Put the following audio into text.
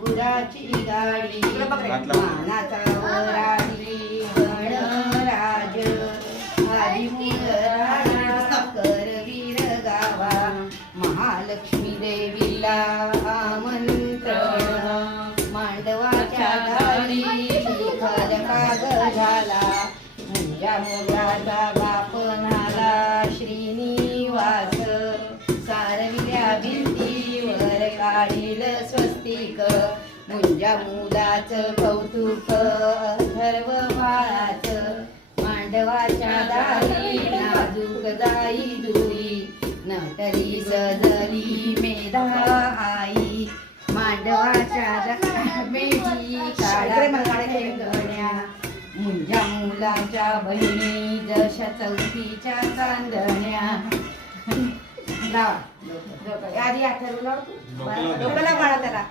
अंकुराची गाडी मानाचा वराडी गणराज आदिमूळ राणा करवीर गावा महालक्ष्मी देवीला आमंत्रण मांडवाच्या दारी शिखर कागदाला मुंजा मुलाचा बाप नाला श्रीनिवास सारविल्या भिंतीवर काढील स्वस्तिक मुंजा मुलाचं कौतुक सर्व बाळाचं मांडवाच्या दारी नाजूक जाई जुई नटरी सजली मेधा आई मांडवाच्या मेढी काढा गण्या मुंजा मुलाच्या बहिणी जशा चौथीच्या चांदण्या आधी आठवलं डोक्याला बाळा त्याला